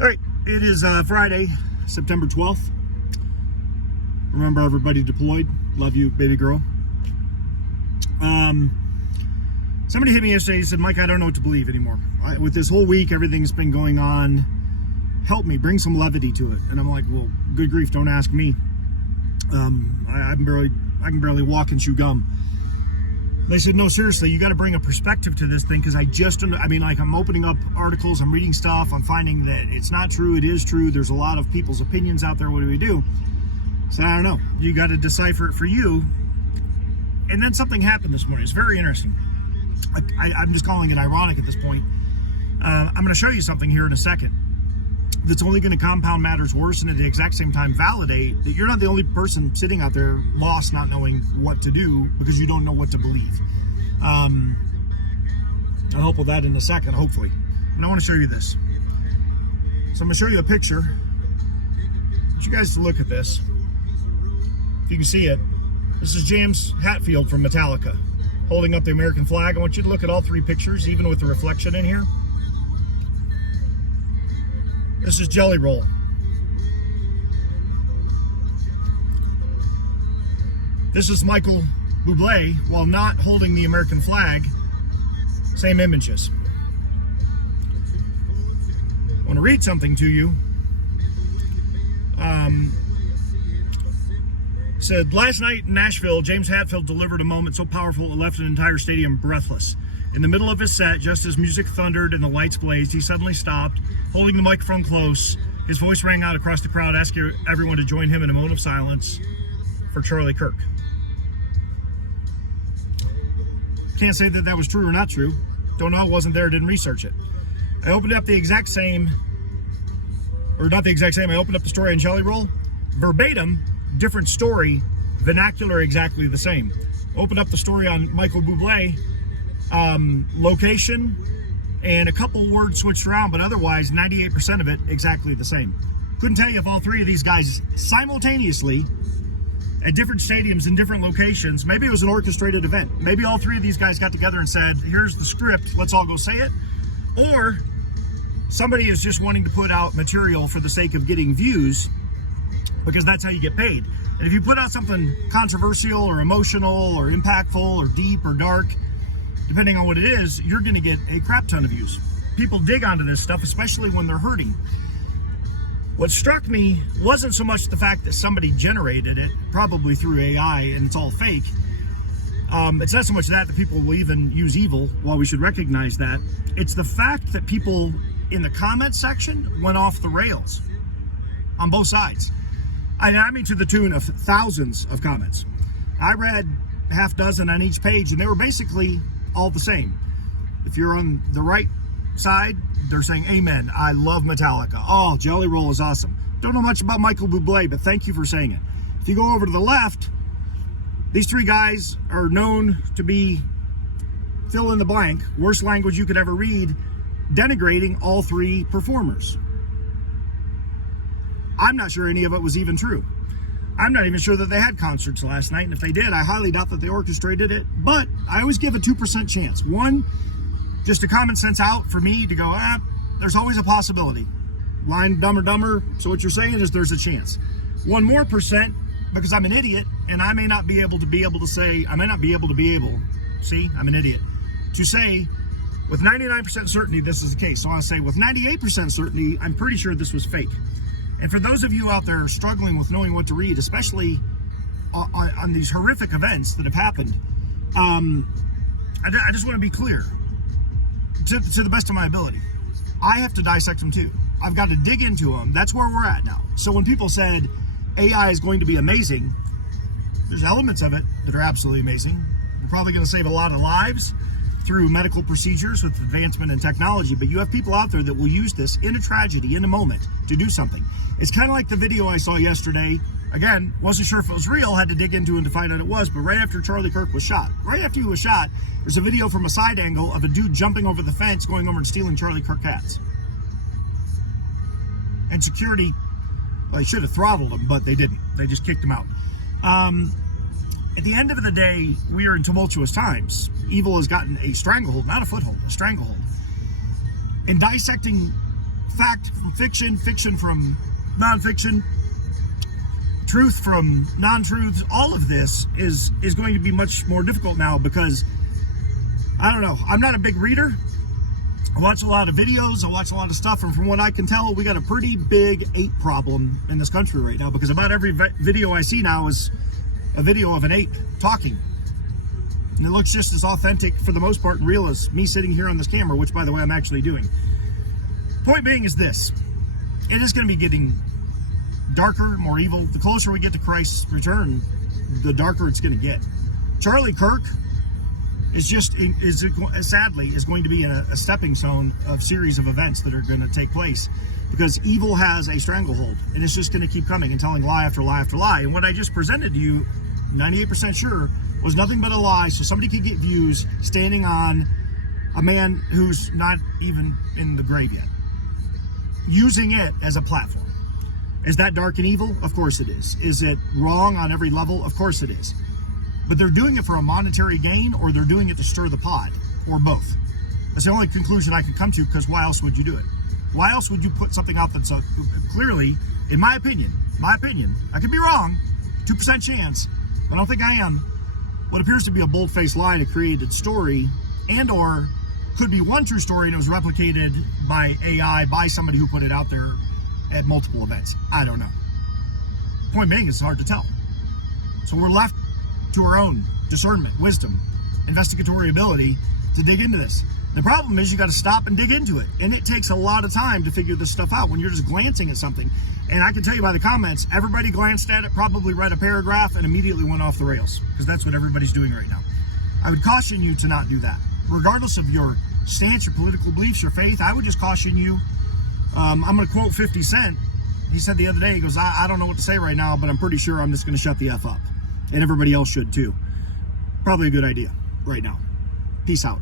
All right, it is Friday, September 12th. Remember, everybody deployed. Love you, baby girl. Somebody hit me yesterday. He said, Mike, I don't know what to believe anymore. With this whole week, everything's been going on. Help me, bring some levity to it. And I'm like, well, good grief, don't ask me. I can barely walk and chew gum. They said, no, seriously, you got to bring a perspective to this thing, because I'm opening up articles, I'm reading stuff, I'm finding that it's not true, it is true. There's a lot of people's opinions out there. What do we do? So I don't know. You got to decipher it for you. And then something happened this morning. It's very interesting. I'm just calling it ironic at this point. I'm going to show you something here in a second that's only going to compound matters worse and at the exact same time validate that you're not the only person sitting out there lost, not knowing what to do because you don't know what to believe. I'll help with that in a second, hopefully. And I want to show you this. So I'm going to show you a picture. I want you guys to look at this. If you can see it, this is James Hetfield from Metallica holding up the American flag. I want you to look at all three pictures, even with the reflection in here. This is Jelly Roll. This is Michael Bublé while not holding the American flag. Same images. I want to read something to you. Said, last night in Nashville, James Hetfield delivered a moment so powerful it left an entire stadium breathless. In the middle of his set, just as music thundered and the lights blazed, he suddenly stopped, holding the microphone close. His voice rang out across the crowd, asking everyone to join him in a moment of silence for Charlie Kirk. Can't say that was true or not true. Don't know, wasn't there, didn't research it. I opened up I opened up the story on Jelly Roll. Verbatim, different story, vernacular exactly the same. Opened up the story on Michael Bublé, location and a couple words switched around, but otherwise 98% of it exactly the same. Couldn't tell you if all three of these guys simultaneously at different stadiums in different locations, maybe it was an orchestrated event. Maybe all three of these guys got together and said, here's the script, let's all go say it. Or somebody is just wanting to put out material for the sake of getting views, because that's how you get paid. And if you put out something controversial or emotional or impactful or deep or dark, depending on what it is, you're going to get a crap ton of views. People dig onto this stuff, especially when they're hurting. What struck me wasn't so much the fact that somebody generated it, probably through AI, and it's all fake. It's not so much that people will even use evil, while we should recognize that. It's the fact that people in the comment section went off the rails on both sides. I mean to the tune of thousands of comments. I read half dozen on each page, and they were basically all the same. If you're on the right side, they're saying, amen, I love Metallica. Oh, Jelly Roll is awesome. Don't know much about Michael Bublé, but thank you for saying it. If you go over to the left, these three guys are known to be, fill in the blank, worst language you could ever read, denigrating all three performers. I'm not sure any of it was even true. I'm not even sure that they had concerts last night, and if they did, I highly doubt that they orchestrated it, but I always give a 2% chance. One, just a common sense out for me to go, there's always a possibility. Line Dumb or Dumber, so what you're saying is there's a chance. 1 more percent, because I'm an idiot, and I may not be able to say, see, I'm an idiot, to say with 99% certainty this is the case. So I'll say with 98% certainty, I'm pretty sure this was fake. And for those of you out there struggling with knowing what to read, especially on these horrific events that have happened, I just want to be clear, to the best of my ability. I have to dissect them too. I've got to dig into them. That's where we're at now. So when people said AI is going to be amazing, there's elements of it that are absolutely amazing. We're probably going to save a lot of lives through medical procedures with advancement in technology, but you have people out there that will use this in a tragedy, in a moment, to do something. It's kind of like the video I saw yesterday. Again, wasn't sure if it was real, had to dig into it to find out it was, but right after Charlie Kirk was shot, there's a video from a side angle of a dude jumping over the fence, going over and stealing Charlie Kirk hats. And security, well, they should have throttled him, but they didn't. They just kicked him out. At the end of the day, we are in tumultuous times. Evil has gotten a stranglehold, not a foothold, a stranglehold. And dissecting fact from fiction, fiction from nonfiction, truth from non-truths. All of this is going to be much more difficult now because, I don't know, I'm not a big reader. I watch a lot of videos, I watch a lot of stuff, and from what I can tell, we got a pretty big ape problem in this country right now, because about every video I see now is a video of an ape talking. And it looks just as authentic, for the most part, and real as me sitting here on this camera, which, by the way, I'm actually doing. Point being is this. It is going to be getting darker, more evil. The closer we get to Christ's return, the darker it's going to get. Charlie Kirk sadly is going to be a stepping stone of series of events that are going to take place, because evil has a stranglehold, and it's just going to keep coming and telling lie after lie after lie. And what I just presented to you, 98% sure, was nothing but a lie, so somebody could get views standing on a man who's not even in the grave yet, using it as a platform. Is that dark and evil? Of course it is. Is it wrong on every level? Of course it is. But they're doing it for a monetary gain, or they're doing it to stir the pot, or both. That's the only conclusion I can come to, because why else would you do it? Why else would you put something out that's clearly, in my opinion, I could be wrong, 2% chance, but I don't think I am, what appears to be a bold-faced lie in a created story, and or could be one true story and it was replicated by AI, by somebody who put it out there at multiple events. I don't know. Point being, it's hard to tell. So we're left to our own discernment, wisdom, investigatory ability to dig into this. The problem is you got to stop and dig into it, and it takes a lot of time to figure this stuff out when you're just glancing at something. And I can tell you by the comments, everybody glanced at it, probably read a paragraph, and immediately went off the rails, because that's what everybody's doing right now. I would caution you to not do that. Regardless of your stance, your political beliefs, your faith, I would just caution you. I'm going to quote 50 Cent. He said the other day, he goes, I don't know what to say right now, but I'm pretty sure I'm just going to shut the F up. And everybody else should too. Probably a good idea right now. Peace out.